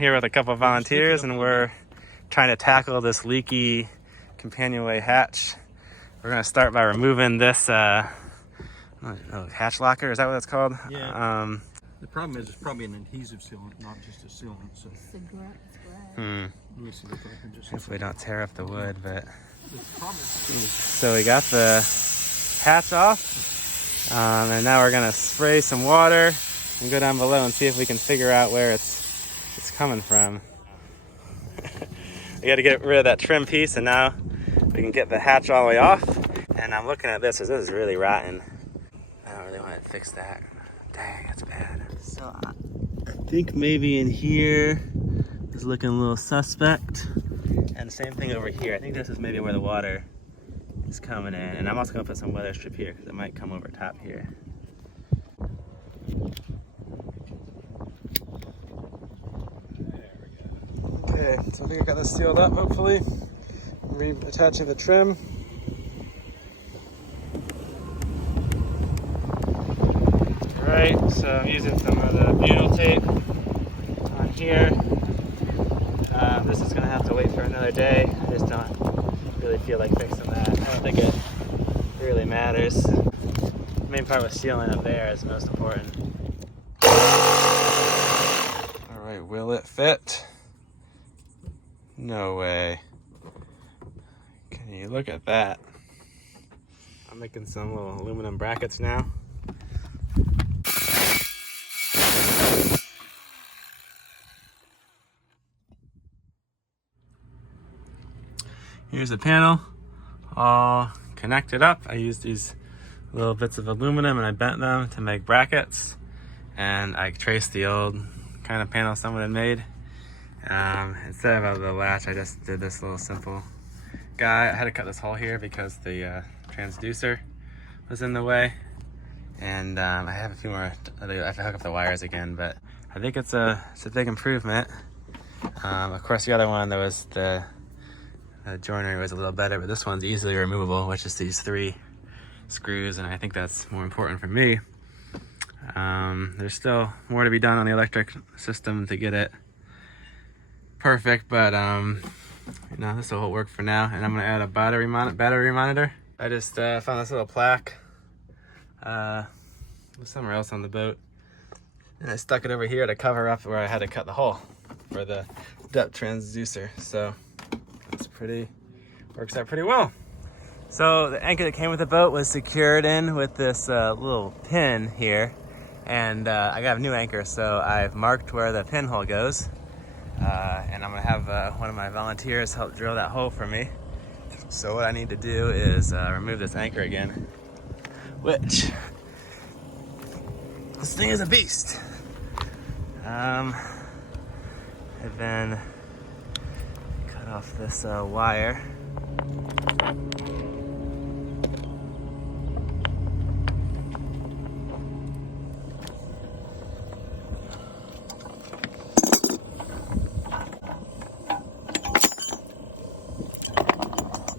Here with a couple of volunteers, and we're trying to tackle this leaky companionway hatch. We're going to start by removing this hatch locker. Is that what it's called? Yeah. The problem is it's probably an adhesive sealant, not just a sealant. So. Let me see if I can just. Hopefully don't tear up the wood, but. So we got the hatch off, and now we're going to spray some water and go down below and see if we can figure out where it's coming from. We got to get rid of that trim piece, and now we can get the hatch all the way off. And I'm looking at this, because this is really rotten. I don't really want to fix that. Dang, that's bad. So I think maybe in here is looking a little suspect. And same thing over here. I think this is maybe where the water is coming in. And I'm also going to put some weather strip here, because it might come over top here. Okay, so I think I got this sealed up, hopefully. Reattaching the trim. Alright, so I'm using some of the butyl tape on here. This is going to have to wait for another day. I just don't really feel like fixing that. I don't think it really matters. The main part with sealing up there is most important. Alright, will it fit? No way. Can you look at that? I'm making some little aluminum brackets now. Here's the panel, all connected up. I used these little bits of aluminum and I bent them to make brackets. And I traced the old kind of panel someone had made. Instead of the latch, I just did this little simple guy. I had to cut this hole here because the transducer was in the way. And I have a few more, I have to hook up the wires again, but I think it's a big improvement. Of course, the other one, there was the joinery was a little better, but this one's easily removable, which is these 3 screws, and I think that's more important for me. There's still more to be done on the electric system to get it perfect, but you know, this will work for now. And I'm gonna add a battery monitor. I just found this little plaque somewhere else on the boat, and I stuck it over here to cover up where I had to cut the hole for the depth transducer. So it's works out pretty well. So the anchor that came with the boat was secured in with this little pin here, and I got a new anchor, so I've marked where the pinhole goes. And I'm gonna have one of my volunteers help drill that hole for me. So what I need to do is remove this anchor again, which this thing is a beast. And then cut off this wire.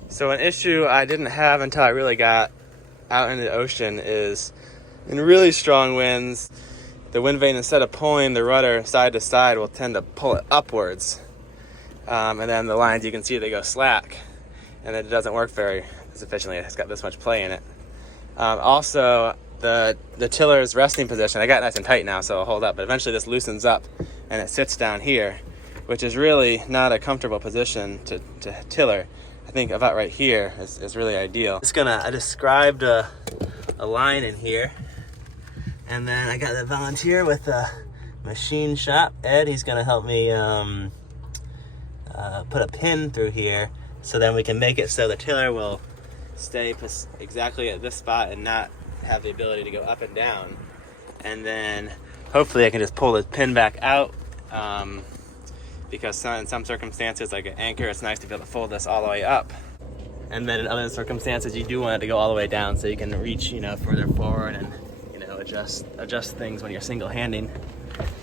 So an issue I didn't have until I really got out into the ocean is in really strong winds, the Windvane, instead of pulling the rudder side to side, will tend to pull it upwards. And then the lines, you can see they go slack, and it doesn't work very as efficiently. It's got this much play in it. Also, the tiller's resting position, I got it nice and tight now, so it'll hold up, but eventually this loosens up and it sits down here, which is really not a comfortable position to tiller. I think about right here is really ideal. I described a line in here, and then I got the volunteer with the machine shop, Ed. He's gonna help me put a pin through here, so then we can make it so the tiller will stay exactly at this spot and not have the ability to go up and down. And then hopefully I can just pull the pin back out, because in some circumstances, like an anchor, it's nice to be able to fold this all the way up. And then in other circumstances, you do want it to go all the way down so you can reach, further forward and, adjust things when you're single-handing.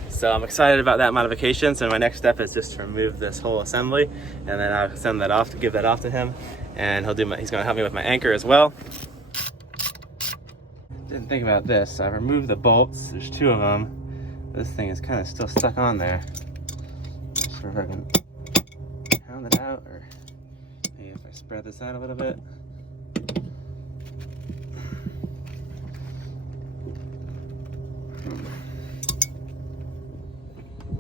So I'm excited about that modification. So my next step is just to remove this whole assembly, and then I'll send that off, give that off to him, and he's gonna help me with my anchor as well. Didn't think about this. I removed the bolts. There's 2 of them. This thing is kind of still stuck on there. sure if I can pound it out, or maybe if I spread this out a little bit.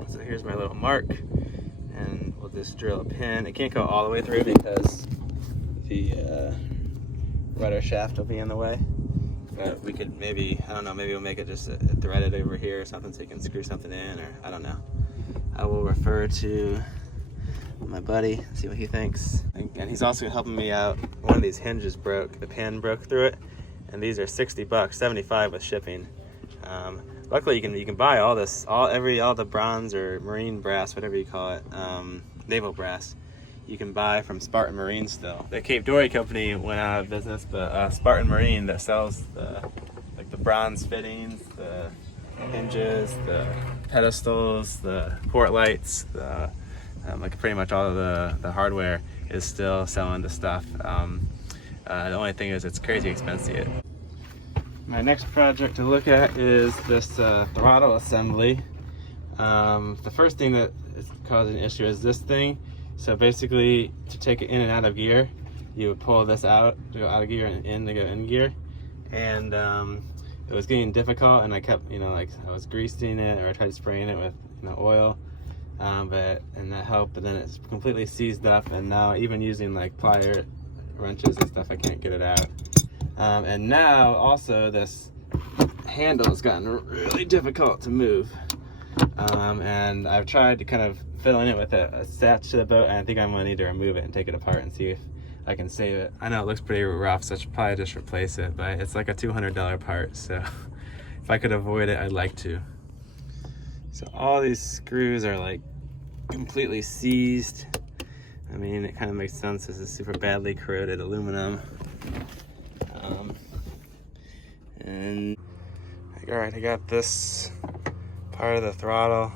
So here's my little mark, and we'll just drill a pin. It can't go all the way through because the rudder shaft will be in the way. But we could maybe, I don't know, maybe we'll make it just threaded over here or something so you can screw something in, or I don't know. I will refer to my buddy, see what he thinks. And he's also helping me out. One of these hinges broke, the pin broke through it, and these are $60, 75 with shipping. Luckily you can buy all this, all the bronze or marine brass, whatever you call it, naval brass, you can buy from Spartan Marine still. The Cape Dory company went out of business, but Spartan Marine that sells the bronze fittings, the hinges, the pedestals, the port lights, like pretty much all of the hardware is still selling the stuff. The only thing is it's crazy expensive. My next project to look at is this throttle assembly. The first thing that is causing an issue is this thing. So basically, to take it in and out of gear, you would pull this out to go out of gear and in to go in gear. And it was getting difficult, and I kept, like I was greasing it, or I tried spraying it with oil, and that helped. But then it's completely seized up, and now even using like plier wrenches and stuff, I can't get it out. And now also this handle has gotten really difficult to move. And I've tried to kind of fiddle in it with it attached to the boat, and I think I'm gonna need to remove it and take it apart and see if I can save it. I know it looks pretty rough, so I should probably just replace it, but it's like a $200 part, so if I could avoid it, I'd like to. So all these screws are like completely seized. I mean, it kind of makes sense. This is super badly corroded aluminum. And all right, I got this part of the throttle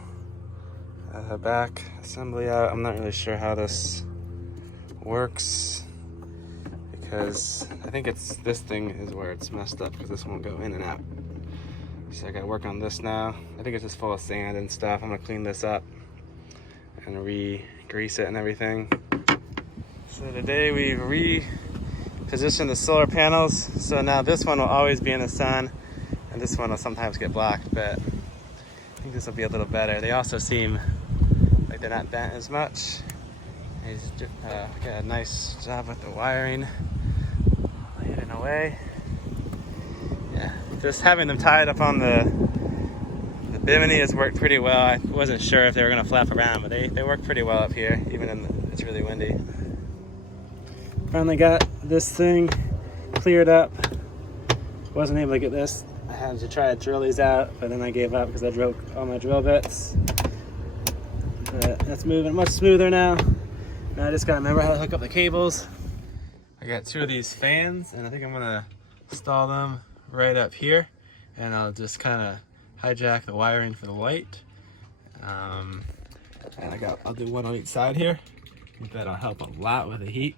back assembly out. I'm not really sure how this works, because I think it's this thing is where it's messed up, because this won't go in and out. So I gotta work on this now. I think it's just full of sand and stuff. I'm gonna clean this up and re-grease it and everything. So today we repositioned the solar panels. So now this one will always be in the sun, and this one will sometimes get blocked, but I think this will be a little better. They also seem like they're not bent as much. He's got a nice job with the wiring, hidden away. Yeah, just having them tied up on the bimini has worked pretty well. I wasn't sure if they were gonna flap around, but they work pretty well up here, even in it's really windy. Finally got this thing cleared up. Wasn't able to get this. I had to try to drill these out, but then I gave up because I drilled all my drill bits. But that's moving much smoother now. Now I just gotta remember how to hook up the cables. I got two of these fans, and I think I'm gonna install them right up here, and I'll just kind of hijack the wiring for the light. And I'll do one on each side here. I think that'll help a lot with the heat.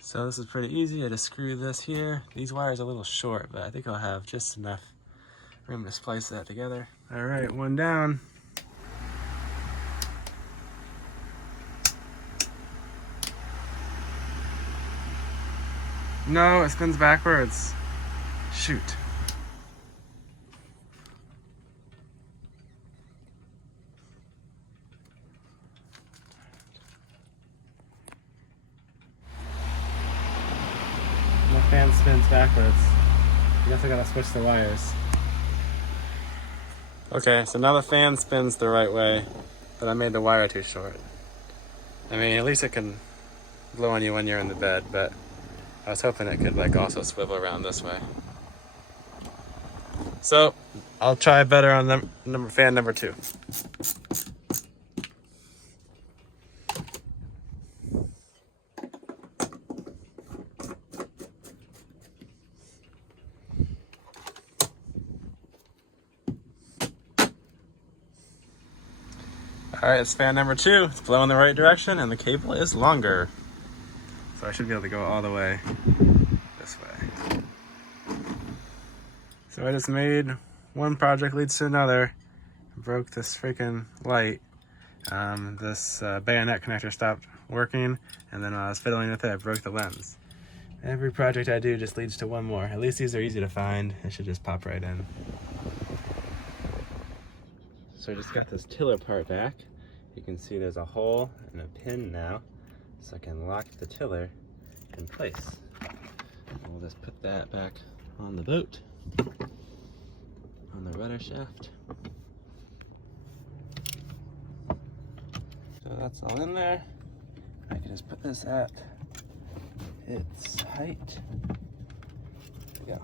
So this is pretty easy. I just screw this here. These wires are a little short, but I think I'll have just enough room to splice that together. All right, one down. No, it spins backwards. Shoot. The fan spins backwards. I guess I gotta switch the wires. Okay, so now the fan spins the right way, but I made the wire too short. I mean, at least it can blow on you when you're in the bed, but I was hoping it could like also swivel around this way. So I'll try better on fan number 2. All right, it's fan number 2. It's blowing the right direction, and the cable is longer. So I should be able to go all the way this way. So I just made one project leads to another. Broke this freaking light. This bayonet connector stopped working, and then when I was fiddling with it, I broke the lens. Every project I do just leads to one more. At least these are easy to find. It should just pop right in. So I just got this tiller part back. You can see there's a hole and a pin now, so I can lock the tiller in place. And we'll just put that back on the boat, on the rudder shaft. So that's all in there. I can just put this at its height. There we go.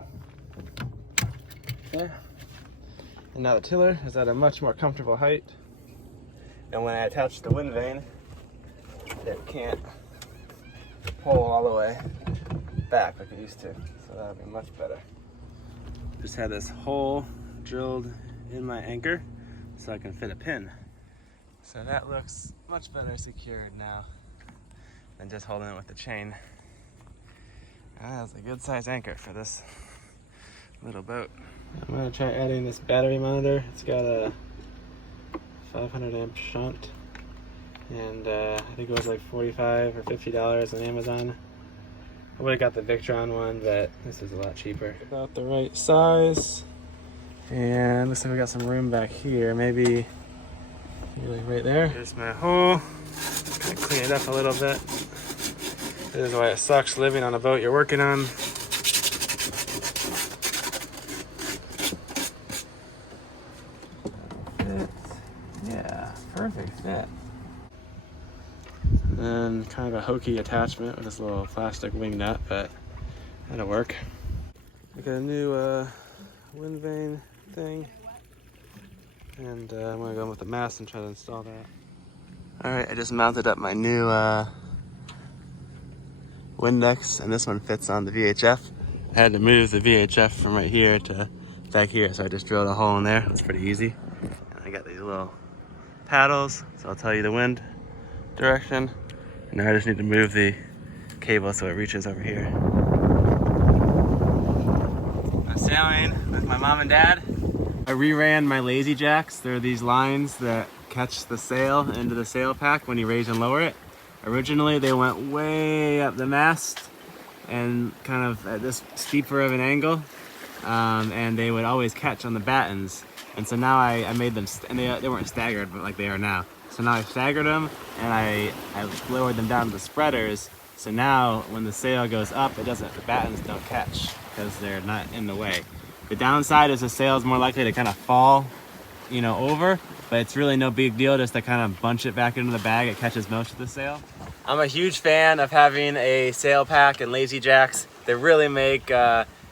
There. And now the tiller is at a much more comfortable height. And when I attach the Windvane, it can't pull all the way back like it used to. So that'll be much better. Just had this hole drilled in my anchor so I can fit a pin. So that looks much better secured now than just holding it with the chain. That's a good size anchor for this little boat. I'm gonna try adding this battery monitor. It's got a 500 amp shunt, and I think it was like $45 or $50 on Amazon. I would have got the Victron one, but this is a lot cheaper. About the right size, and looks like we got some room back here. Maybe right there. Here's my hole. Kind of clean it up a little bit. This is why it sucks living on a boat you're working on. Yeah, perfect fit. And then kind of a hokey attachment with this little plastic wing nut, but that'll work. I got a new Windvane thing, and I'm gonna go with the mast and try to install that. All right, I just mounted up my new Windex, and this one fits on the VHF. I had to move the VHF from right here to back here, so I just drilled a hole in there. It's pretty easy. And I got these little paddles, so I'll tell you the wind direction. And now I just need to move the cable so it reaches over here. I'm sailing with my mom and dad. I reran my lazy jacks. They're these lines that catch the sail into the sail pack when you raise and lower it. Originally they went way up the mast and kind of at this steeper of an angle, and they would always catch on the battens. And so now I made them, and they weren't staggered, but like they are now. So now I staggered them, and I lowered them down to the spreaders. So now when the sail goes up, the battens don't catch because they're not in the way. The downside is the sail is more likely to kind of fall, over, but it's really no big deal just to kind of bunch it back into the bag. It catches most of the sail. I'm a huge fan of having a sail pack and lazy jacks. They really make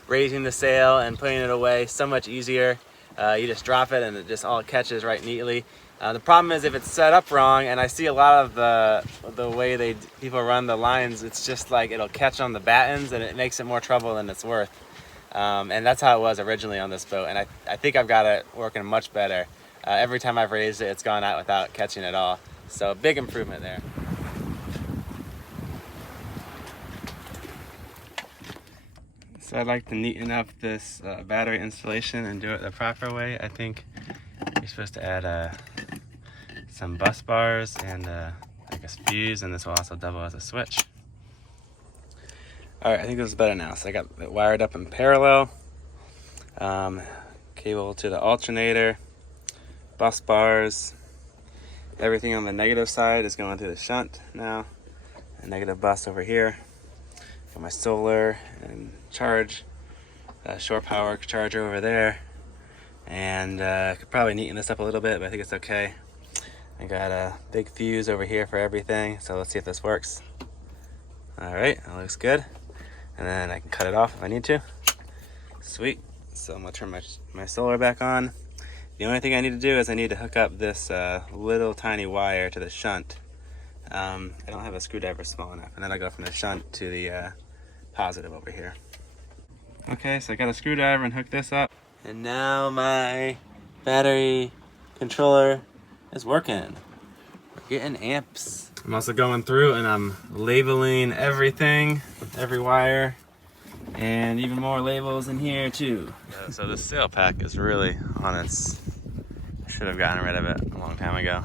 raising the sail and putting it away so much easier. You just drop it and it just all catches right neatly. The problem is if it's set up wrong, and I see a lot of the way people run the lines, it's just like it'll catch on the battens and it makes it more trouble than it's worth. And that's how it was originally on this boat, and I think I've got it working much better. Every time I've raised it, it's gone out without catching at all. So big improvement there. So I'd like to neaten up this battery installation and do it the proper way. I think you're supposed to add some bus bars and like a fuse, and this will also double as a switch. All right, I think this is better now. So I got it wired up in parallel, cable to the alternator, bus bars. Everything on the negative side is going to the shunt now. A negative bus over here. Got my solar and charge, shore power charger over there. And I could probably neaten this up a little bit, but I think it's okay. I got a big fuse over here for everything, so let's see if this works. All right, that looks good. And then I can cut it off if I need to. Sweet. So I'm gonna turn my solar back on. The only thing I need to do is I need to hook up this little tiny wire to the shunt. I don't have a screwdriver small enough, and then I go from the shunt to the positive over here. Okay, so I got a screwdriver and hook this up. And now my battery controller is working. We're getting amps. I'm also going through and I'm labeling everything, every wire, and even more labels in here too. So the sail pack is really on its, I should have gotten rid of it a long time ago.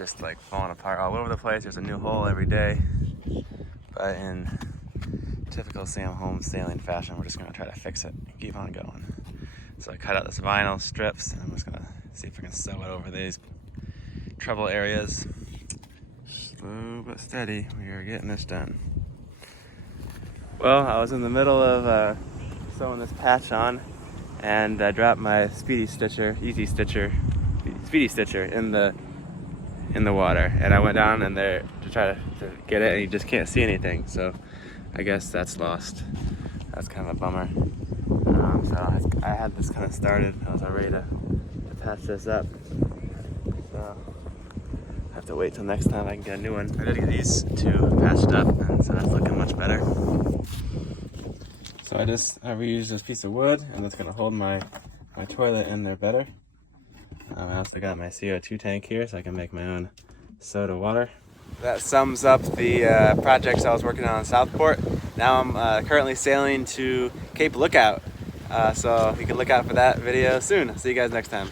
just like falling apart all over the place. There's a new hole every day. But in typical Sam Holmes sailing fashion, we're just gonna try to fix it and keep on going. So I cut out this vinyl strips, and I'm just gonna see if I can sew it over these trouble areas. Slow but steady, we are getting this done. Well, I was in the middle of sewing this patch on, and I dropped my Speedy Stitcher in the water, and I went down in there to try to get it, and you just can't see anything. So I guess that's lost. That's kind of a bummer. So I had this kind of started. I was all ready to patch this up. So I have to wait till next time I can get a new one. I did get these two patched up, and so that's looking much better. So I reused this piece of wood, and that's gonna hold my toilet in there better. I also got my CO2 tank here, so I can make my own soda water. That sums up the projects I was working on in Southport. Now I'm currently sailing to Cape Lookout, so you can look out for that video soon. See you guys next time.